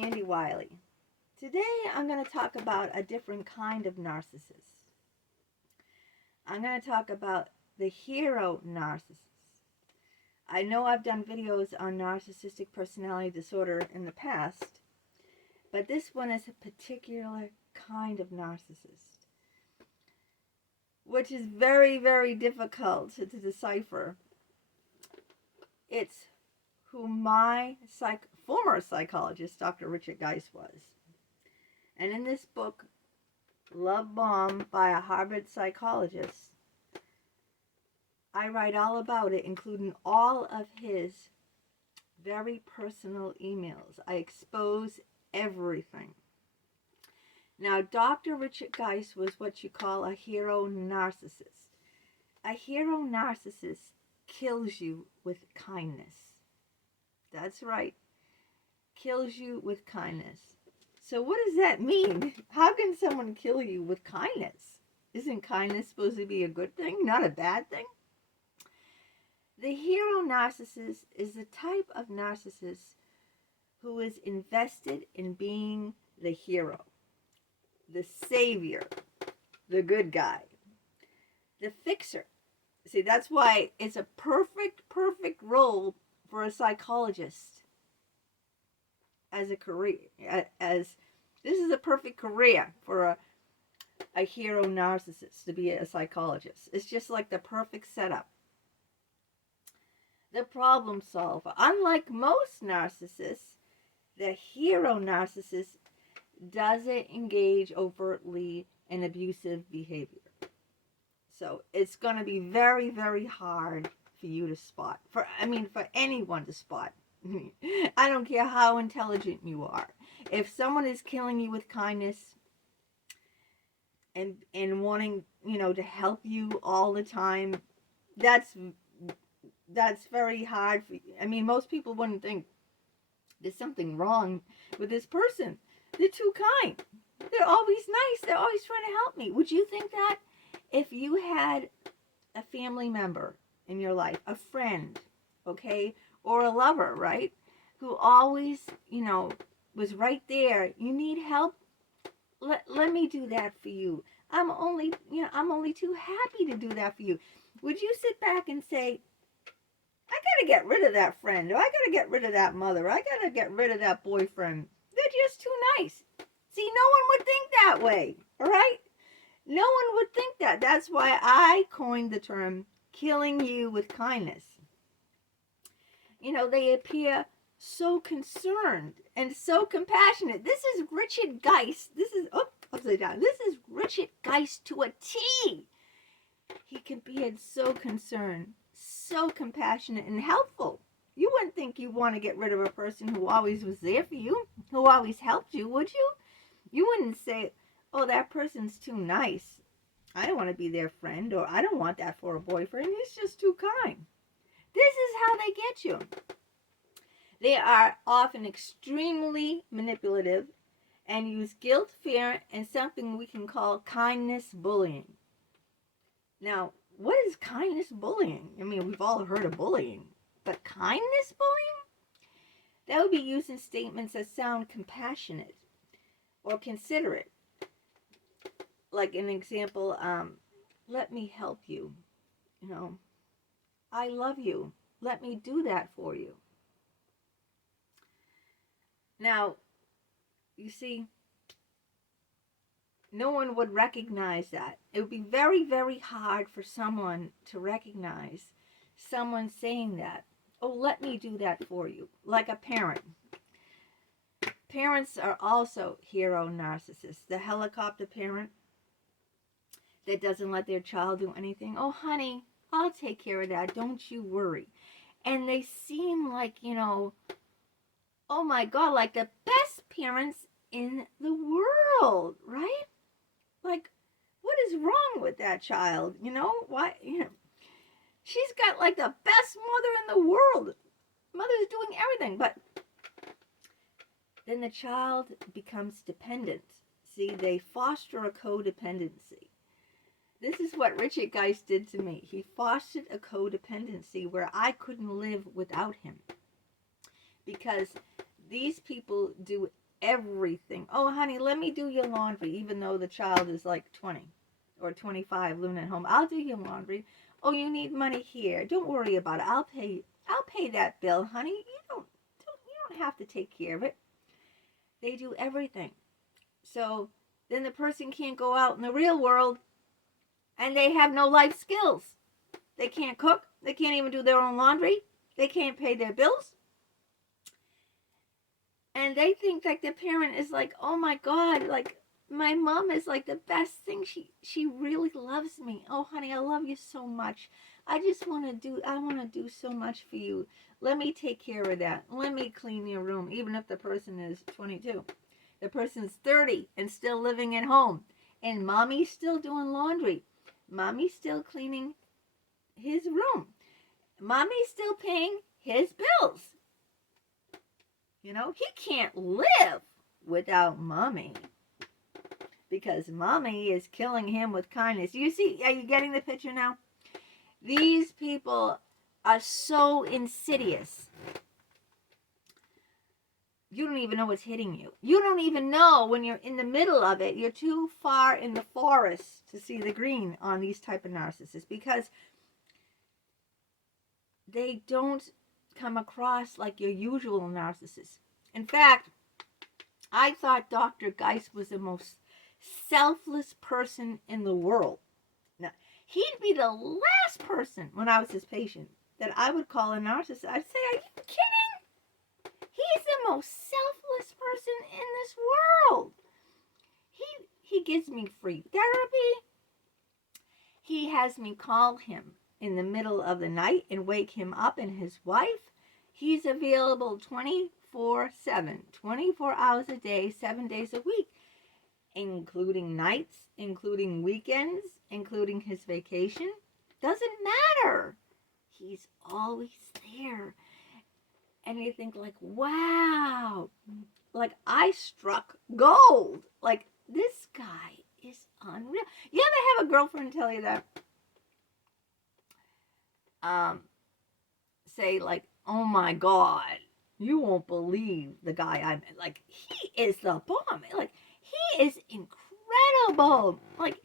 Sandy Wiley. Today I'm going to talk about a different kind of narcissist. I'm going to talk about the hero narcissist. I know I've done videos on narcissistic personality disorder in the past, but this one is a particular kind of narcissist, which is very, very difficult to decipher. It's who my former psychologist, Dr. Richard Geist, was. And in this book, Love Bomb by a Harvard psychologist, I write all about it, including all of his very personal emails. I expose everything. Now, Dr. Richard Geist was what you call a hero narcissist. A hero narcissist kills you with kindness. That's right. Kills you with kindness. So what does that mean? How can someone kill you with kindness? Isn't kindness supposed to be a good thing, not a bad thing? The hero narcissist is the type of narcissist who is invested in being the hero, the savior, the good guy, the fixer. See, that's why it's a perfect role for a psychologist as a career. As this is a perfect career for a hero narcissist to be a psychologist. It's just like the perfect setup. The problem solver. Unlike most narcissists, the hero narcissist doesn't engage overtly in abusive behavior. So it's going to be very, very hard for you to spot. For anyone to spot. I don't care how intelligent you are. If someone is killing you with kindness and wanting, to help you all the time, that's very hard for you. Most people wouldn't think there's something wrong with this person. They're too kind. They're always nice. They're always trying to help me. Would you think that if you had a family member in your life, a friend, okay, or a lover, right, who always, was right there, you need help, let me do that for you. I'm only too happy to do that for you. Would you sit back and say, I gotta get rid of that friend, or I gotta get rid of that mother, or I gotta get rid of that boyfriend? They're just too nice. See, no one would think that way, all right? No one would think that. That's why I coined the term killing you with kindness. They appear so concerned and so compassionate. This is Richard Geist. Upside down. This is Richard Geist to a T. He can be so concerned, so compassionate and helpful. You wouldn't think you want to get rid of a person who always was there for you, who always helped you, would you? You wouldn't say, oh, that person's too nice. I don't want to be their friend, or I don't want that for a boyfriend. He's just too kind. This is how they get you. They are often extremely manipulative and use guilt, fear, and something we can call kindness bullying. Now, what is kindness bullying? We've all heard of bullying, but kindness bullying? That would be using statements that sound compassionate or considerate. Like an example, let me help you. I love you. Let me do that for you. Now, you see, no one would recognize that. It would be very, very hard for someone to recognize someone saying that. Oh, let me do that for you. Like a parent. Parents are also hero narcissists. The helicopter parent that doesn't let their child do anything. Oh, honey, I'll take care of that. Don't you worry. And they seem like, oh my God, like the best parents in the world, right? Like, what is wrong with that child? Why? She's got like the best mother in the world. Mother's doing everything, but then the child becomes dependent. See, they foster a codependency. This is what Richard Geist did to me. He fostered a codependency where I couldn't live without him. Because these people do everything. Oh, honey, let me do your laundry, even though the child is like 20 or 25 living at home. I'll do your laundry. Oh, you need money here. Don't worry about it. I'll pay that bill, honey. You don't have to take care of it. They do everything. So then the person can't go out in the real world and they have no life skills. They can't cook. They can't even do their own laundry. They can't pay their bills. And they think like the parent is like, oh my God, like my mom is like the best thing. She really loves me. Oh honey, I love you so much. I want to do so much for you. Let me take care of that. Let me clean your room, even if the person is 22. The person's 30 and still living at home. And mommy's still doing laundry. Mommy's still cleaning his room. Mommy's still paying his bills. You know, he can't live without mommy. Because mommy is killing him with kindness. You see, are you getting the picture now? These people are so insidious. You don't even know what's hitting you. You don't even know when you're in the middle of it. You're too far in the forest to see the green on these type of narcissists, because they don't come across like your usual narcissist. In fact, I thought Dr. Geist was the most selfless person in the world. Now, he'd be the last person, when I was his patient, that I would call a narcissist. I'd say, are you kidding? He's the most selfless person in this world. He gives me free therapy. He has me call him in the middle of the night and wake him up and his wife. He's available 24/7, 24 hours a day, 7 days a week, including nights, including weekends, including his vacation. Doesn't matter. He's always there. And you think like, wow, like I struck gold. Like this guy is unreal. You ever have a girlfriend tell you that? Say like, oh my God, you won't believe the guy I met. Like, he is the bomb. Like, he is incredible. Like,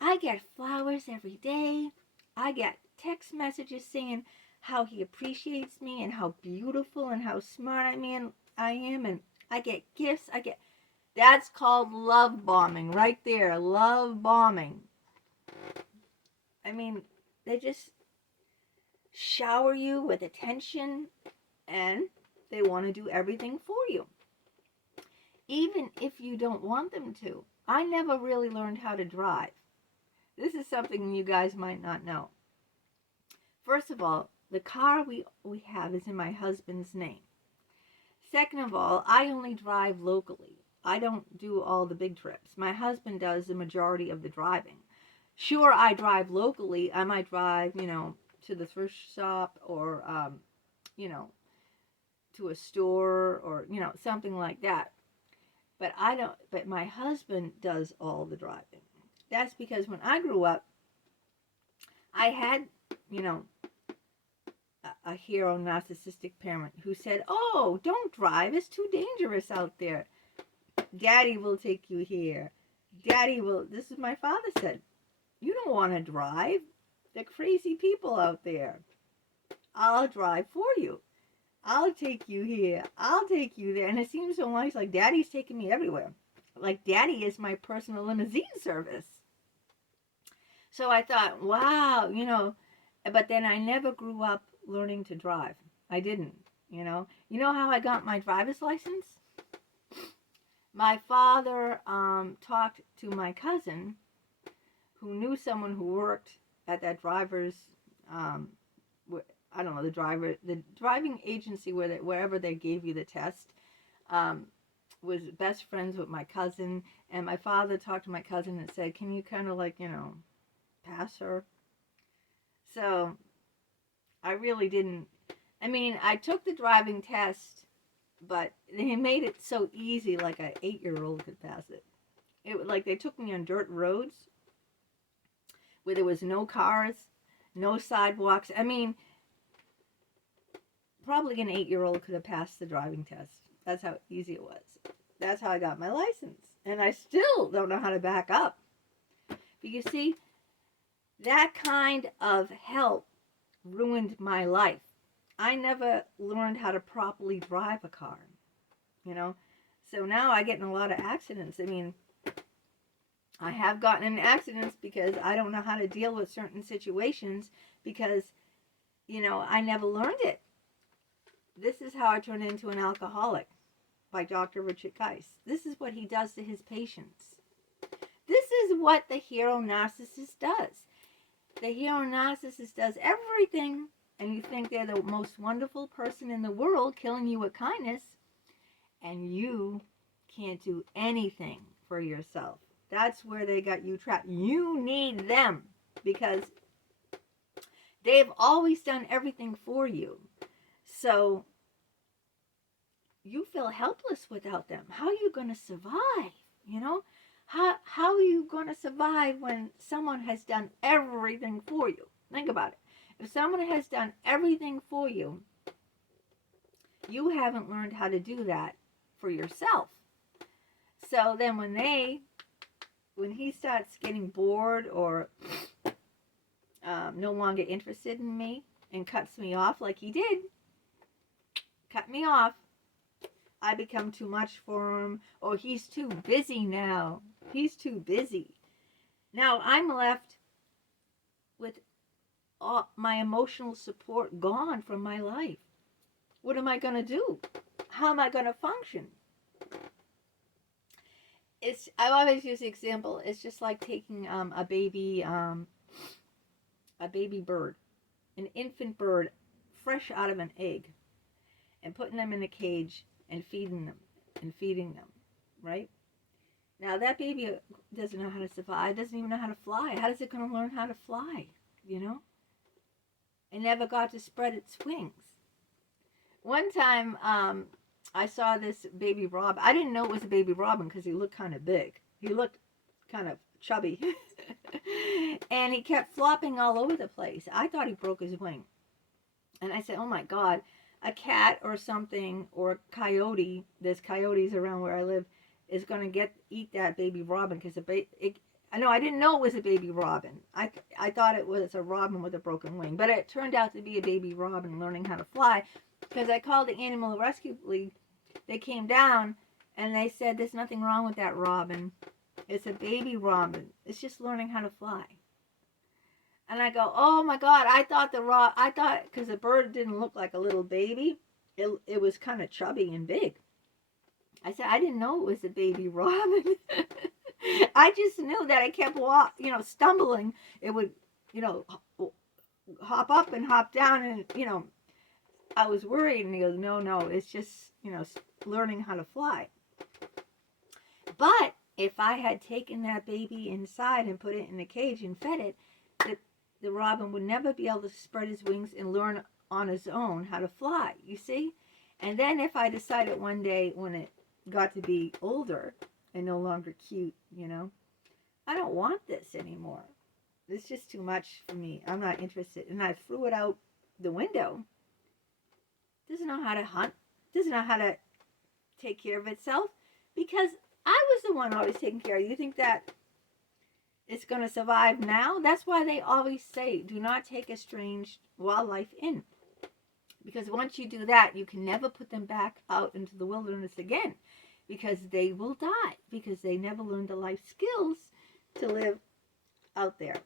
I get flowers every day. I get text messages saying how he appreciates me and how beautiful and how smart I am. And I get gifts. That's called love bombing right there. Love bombing. I mean, they just shower you with attention, and they want to do everything for you, even if you don't want them to. I never really learned how to drive. This is something you guys might not know. First of all, the car we have is in my husband's name. Second of all, I only drive locally. I don't do all the big trips. My husband does the majority of the driving. Sure, I drive locally. I might drive, to the thrift shop or, to a store or, something like that. But but my husband does all the driving. That's because when I grew up, I had, a hero narcissistic parent who said, oh, don't drive. It's too dangerous out there. Daddy will take you here. This is my father said, you don't want to drive. They're crazy people out there. I'll drive for you. I'll take you here. I'll take you there. And it seems so nice, like Daddy's taking me everywhere. Like Daddy is my personal limousine service. So I thought, wow, but then I never grew up learning to drive. I didn't, You know how I got my driver's license? My father talked to my cousin who knew someone who worked at that driver's, I don't know, the driving agency wherever they gave you the test, was best friends with my cousin. And my father talked to my cousin and said, can you kind of pass her? So I really didn't. I mean, I took the driving test, but they made it so easy, like an 8-year-old could pass it. They took me on dirt roads where there was no cars, no sidewalks. I mean, probably an 8-year-old could have passed the driving test. That's how easy it was. That's how I got my license. And I still don't know how to back up. But you see, that kind of help ruined my life. I never learned how to properly drive a car, you know. So now I get in a lot of accidents. I mean, I have gotten in accidents because I don't know how to deal with certain situations because, I never learned it. This is how I turned into an alcoholic by Dr. Richard Geis. This is what he does to his patients. This is what the hero narcissist does. The hero narcissist does everything, and you think they're the most wonderful person in the world, killing you with kindness, and you can't do anything for yourself. That's where they got you trapped. You need them because they've always done everything for you. So you feel helpless without them. How are you going to survive? How are you going to survive when someone has done everything for you? Think about it. If someone has done everything for you, you haven't learned how to do that for yourself. So then when he starts getting bored or no longer interested in me and cuts me off like he did, cut me off, I become too much for him, or he's too busy now. He's too busy. Now I'm left with all my emotional support gone from my life. What am I going to do? How am I going to function? I always use the example. It's just like taking a baby bird, an infant bird, fresh out of an egg, and putting them in a cage and feeding them, right? Now that baby doesn't know how to survive, doesn't even know how to fly. How is it going to learn how to fly, It never got to spread its wings. One time, I saw this baby robin. I didn't know it was a baby robin because he looked kind of big. He looked kind of chubby. And he kept flopping all over the place. I thought he broke his wing. And I said, oh my God, a cat or something, or a coyote, there's coyotes around where I live, is going to eat that baby robin because I didn't know it was a baby robin. I thought it was a robin with a broken wing, but it turned out to be a baby robin learning how to fly because I called the Animal Rescue League. They came down and they said there's nothing wrong with that robin. It's a baby robin. It's just learning how to fly. And I go, oh my God, I thought because the bird didn't look like a little baby, it was kind of chubby and big. I said, I didn't know it was a baby robin. I just knew that I kept stumbling. It would, hop up and hop down, and, I was worried. And he goes, no, it's just, learning how to fly. But if I had taken that baby inside and put it in a cage and fed it, the robin would never be able to spread his wings and learn on his own how to fly, you see? And then if I decided one day when it got to be older and no longer cute, I don't want this anymore. It's just too much for me. I'm not interested. And I threw it out the window. Doesn't know how to hunt. Doesn't know how to take care of itself because I was the one always taking care of it. You think that it's going to survive now? That's why they always say, do not take a strange wildlife in. Because once you do that, you can never put them back out into the wilderness again. Because they will die. Because they never learned the life skills to live out there.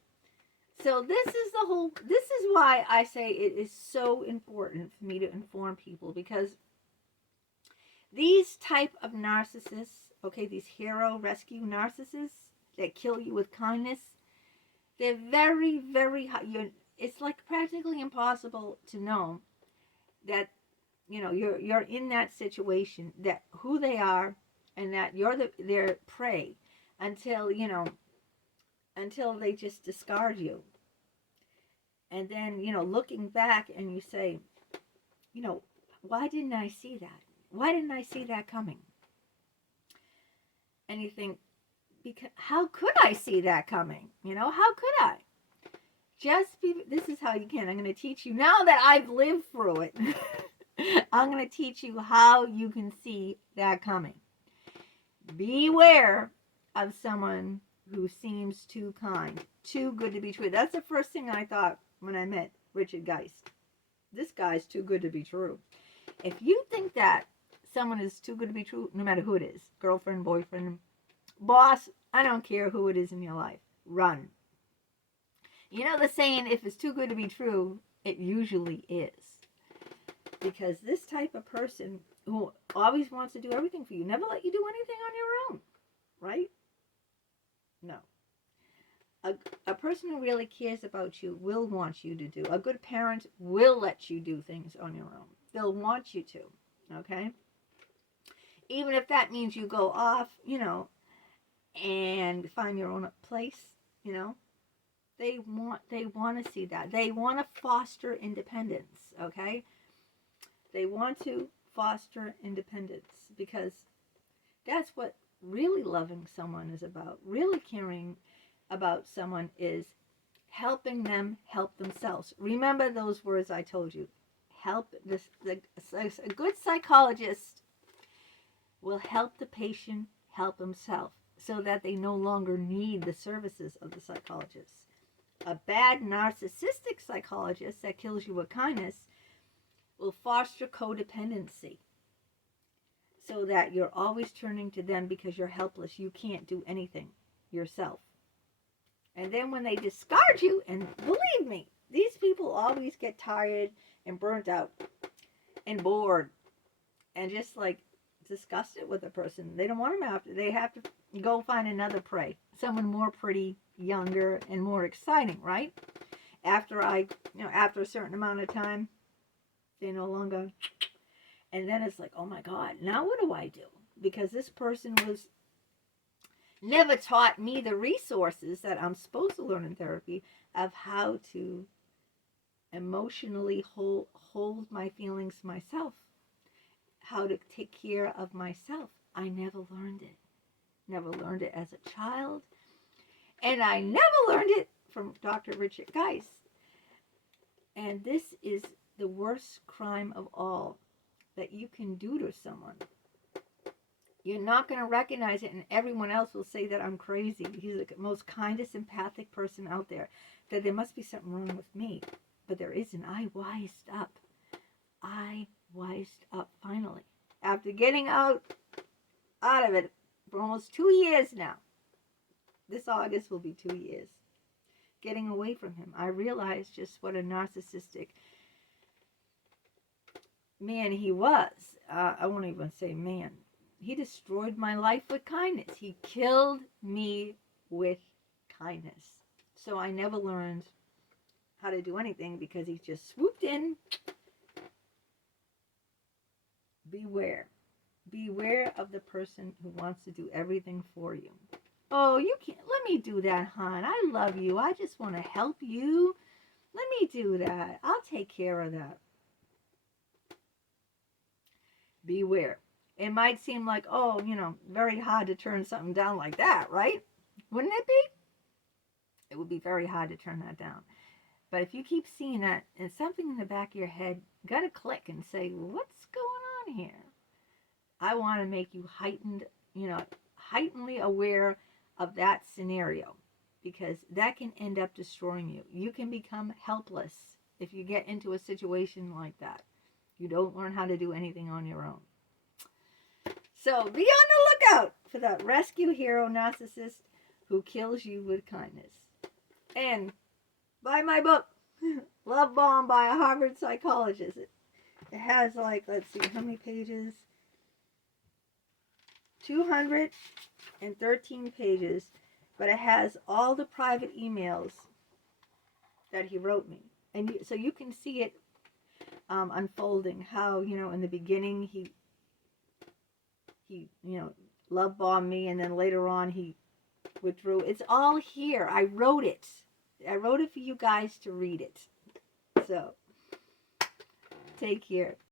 So this is why I say it is so important for me to inform people. Because these type of narcissists, these hero rescue narcissists that kill you with kindness, they're very, very high. It's like practically impossible to know that you're in that situation, that who they are, and that you're their prey until they just discard you. And then looking back, and you say, why didn't I see that? Why didn't I see that coming? And you think, because how could I see that coming? How could I? This is how you can. I'm going to teach you now that I've lived through it. I'm going to teach you how you can see that coming. Beware of someone who seems too kind, too good to be true. That's the first thing I thought when I met Richard Geist. This guy's too good to be true. If you think that someone is too good to be true, no matter who it is, girlfriend, boyfriend, boss, I don't care who it is in your life, run. You know the saying, if it's too good to be true, it usually is. Because this type of person who always wants to do everything for you, never let you do anything on your own, right? No. A person who really cares about you will want you to do. A good parent will let you do things on your own. They'll want you to, okay? Even if that means you go off, and find your own place, they want to see that. They want to foster independence, okay? They want to foster independence because that's what really loving someone is about. Really caring about someone is helping them help themselves. Remember those words I told you. A good psychologist will help the patient help himself so that they no longer need the services of the psychologist. A bad narcissistic psychologist that kills you with kindness will foster codependency so that you're always turning to them because you're helpless. You can't do anything yourself. And then when they discard you, and believe me, these people always get tired and burnt out and bored and just like disgusted with a person. They don't want them after. They have to go find another prey, someone more pretty, younger, and more exciting, right? After a certain amount of time, they no longer. And then it's like, oh my God, now what do I do? Because this person was never taught me the resources that I'm supposed to learn in therapy of how to emotionally hold my feelings myself, how to take care of myself. I never learned it. Never learned it as a child. And I never learned it from Dr. Richard Geist. And this is the worst crime of all that you can do to someone. You're not going to recognize it, and everyone else will say that I'm crazy. He's the most kindest, empathic person out there. That there must be something wrong with me. But there isn't. I wised up. I wised up finally. After getting out of it for almost 2 years now. This August will be 2 years. Getting away from him. I realized just what a narcissistic man he was. I won't even say man. He destroyed my life with kindness. He killed me with kindness. So I never learned how to do anything because he just swooped in. Beware. Beware of the person who wants to do everything for you. Oh, you can't. Let me do that, hon. I love you. I just want to help you. Let me do that. I'll take care of that. Beware. It might seem like, very hard to turn something down like that, right? Wouldn't it be? It would be very hard to turn that down. But if you keep seeing that and something in the back of your head got to click and say, well, what's going on here? I want to make you heightenedly aware of that scenario because that can end up destroying you. You can become helpless if you get into a situation like that. You don't learn how to do anything on your own. So be on the lookout for that rescue hero narcissist who kills you with kindness. And buy my book, Love Bomb by a Harvard psychologist. It has let's see, how many pages? 213 pages, but it has all the private emails that he wrote me. And so you can see it unfolding, how, in the beginning he love bombed me, and then later on he withdrew. It's all here. I wrote it. I wrote it for you guys to read it. So, take care.